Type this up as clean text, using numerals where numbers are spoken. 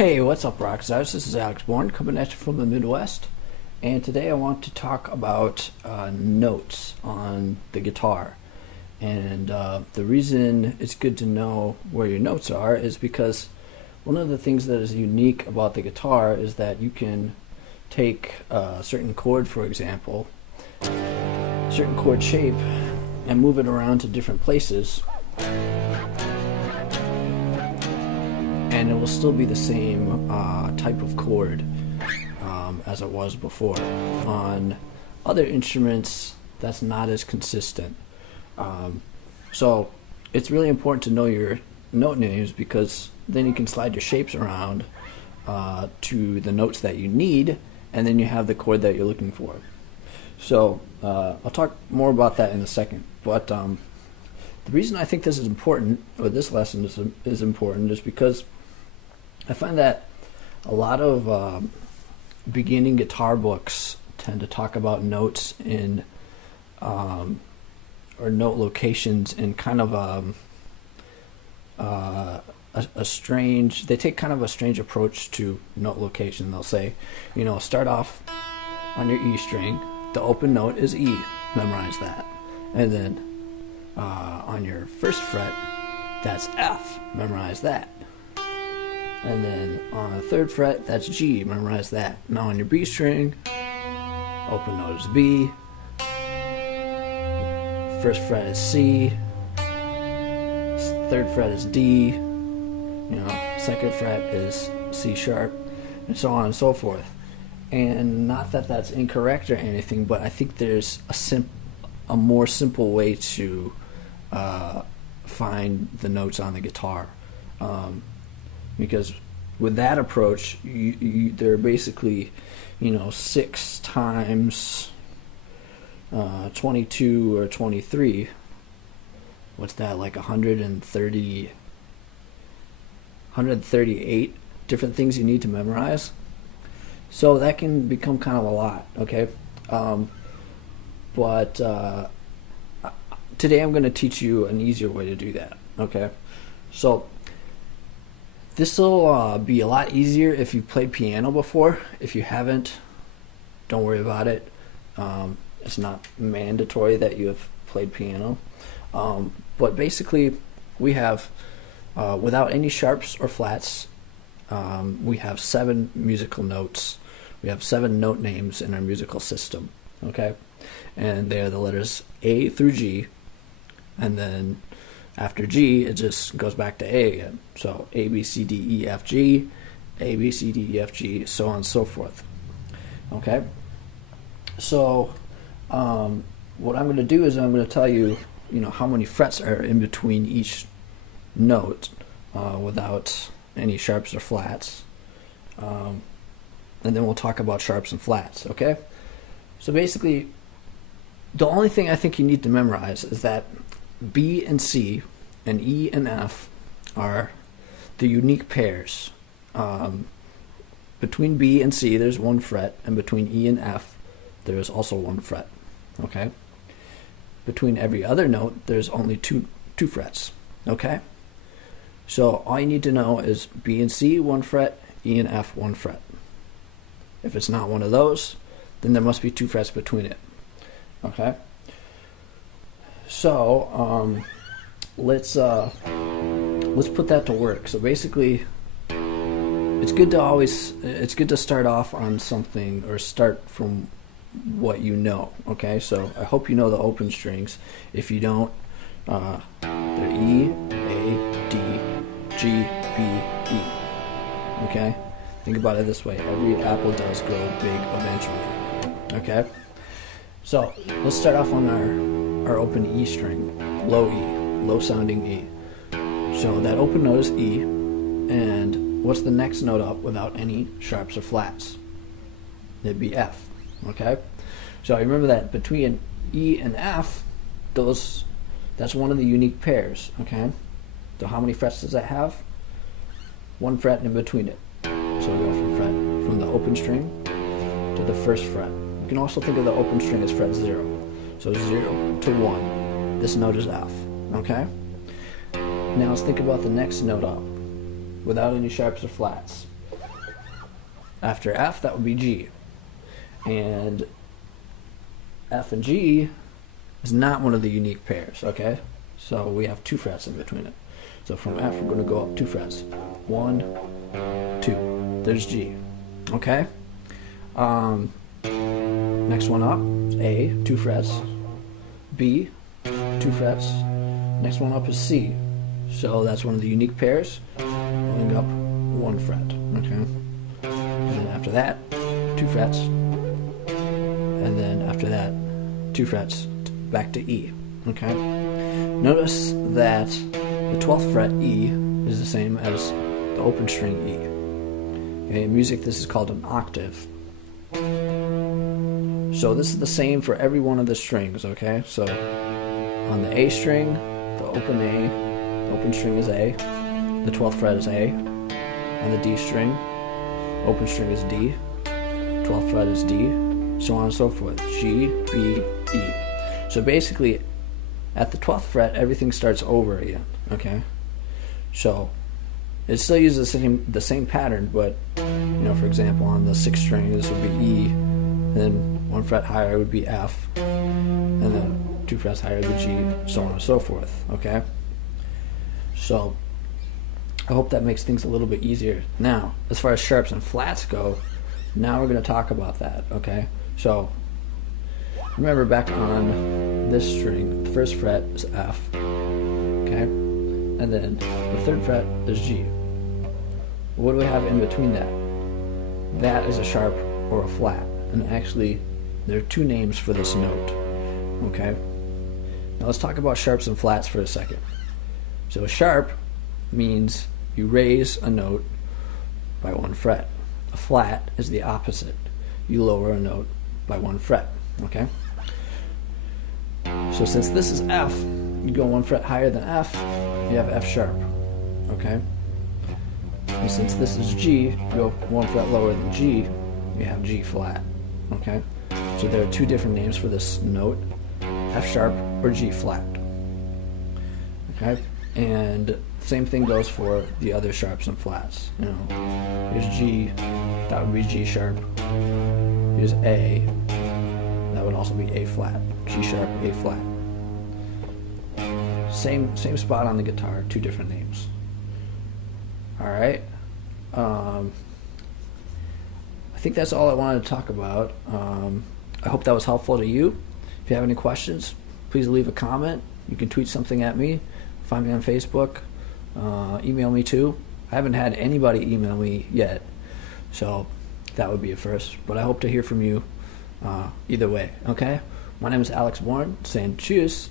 Hey, what's up, rock stars? This is Alex Bourne coming at you from the Midwest, and today I want to talk about notes on the guitar. And the reason it's good to know where your notes are is because one of the things that is unique about the guitar is that you can take a certain chord, for example, certain chord shape, and move it around to different places, and it will still be the same type of chord as it was before. On other instruments, that's not as consistent. So it's really important to know your note names, because then you can slide your shapes around to the notes that you need, and then you have the chord that you're looking for. So I'll talk more about that in a second. But the reason I think this is important, or this lesson is important, is because I find that a lot of beginning guitar books tend to talk about notes in or note locations in kind of a strange, they take kind of a strange approach to note location. They'll say, start off on your E string, the open note is E, memorize that. And then on your first fret, that's F, memorize that. And then on the third fret, that's G, memorize that. Now on your B string, open note is B, first fret is C, third fret is D, second fret is C sharp, and so on and so forth. And not that that's incorrect or anything, but I think there's a more simple way to find the notes on the guitar. Because with that approach, they're basically, 6 times 22 or 23. What's that, like 138 different things you need to memorize? So that can become kind of a lot, okay? But today I'm going to teach you an easier way to do that, okay? So this will be a lot easier if you've played piano before. If you haven't, don't worry about it. It's not mandatory that you have played piano. But basically, we have, without any sharps or flats, we have 7 musical notes. We have 7 note names in our musical system, okay? And they are the letters A through G, and then after G, it just goes back to A again. So A, B, C, D, E, F, G, A, B, C, D, E, F, G, so on and so forth. Okay? So what I'm going to do is I'm going to tell you, how many frets are in between each note without any sharps or flats. And then we'll talk about sharps and flats, okay? So basically, the only thing I think you need to memorize is that B and C and E and F are the unique pairs. Between B and C, there's 1 fret, and between E and F, there is also 1 fret. Okay? Between every other note, there's only two frets. Okay? So all you need to know is B and C, 1 fret, E and F, 1 fret. If it's not one of those, then there must be 2 frets between it. Okay? So let's put that to work. So basically, it's good to start off on something, or start from what you know. Okay, so I hope you know the open strings. If you don't, they're E, A, D, G, B, E. Okay, think about it this way: every apple does grow big eventually. Okay, so let's start off on our open E string, low sounding E. So that open note is E, and what's the next note up without any sharps or flats? It'd be F. Okay, so remember that between E and F, that's one of the unique pairs. Okay, so how many frets does that have? 1 fret in between it. So we go from the open string to the first fret. You can also think of the open string as fret 0. So 0 to 1. This note is F. Okay? Now let's think about the next note up without any sharps or flats. After F, that would be G. And F and G is not one of the unique pairs, okay? So we have 2 frets in between it. So from F, we're going to go up 2 frets. 1, 2. There's G, okay? Next one up is A, 2 frets. B, 2 frets. Next one up is C. So that's one of the unique pairs. Going up 1 fret, okay? And then after that, 2 frets. And then after that, 2 frets back to E, okay? Notice that the 12th fret E is the same as the open string E. Okay, in music this is called an octave. So this is the same for every one of the strings, okay? So on the A string, the open string is A. The 12th fret is A. On the D string, open string is D. 12th fret is D. So on and so forth. G, B, E. So basically, at the 12th fret, everything starts over again, okay? So it still uses the same pattern, but, for example, on the 6th string, this would be E, and then 1 fret higher would be F, and then 2 frets higher would be G, so on and so forth, okay? So I hope that makes things a little bit easier. Now, as far as sharps and flats go, now we're going to talk about that, okay? So remember back on this string, the 1st fret is F, okay? And then the 3rd fret is G. What do we have in between that? That is a sharp or a flat. And actually, there are 2 names for this note, okay? Now let's talk about sharps and flats for a second. So a sharp means you raise a note by 1 fret. A flat is the opposite. You lower a note by 1 fret, okay? So since this is F, you go 1 fret higher than F, you have F sharp, okay? And since this is G, you go 1 fret lower than G, you have G flat, okay? So there are 2 different names for this note, F sharp or G flat, okay? And same thing goes for the other sharps and flats. Here's G, that would be G sharp. Here's A, that would also be A flat. G sharp, A flat. Same spot on the guitar, 2 different names. All right. I think that's all I wanted to talk about. I hope that was helpful to you. If you have any questions, please leave a comment. You can tweet something at me. Find me on Facebook. Email me too. I haven't had anybody email me yet, so that would be a first. But I hope to hear from you either way, okay? My name is Alex Warren, saying cheers.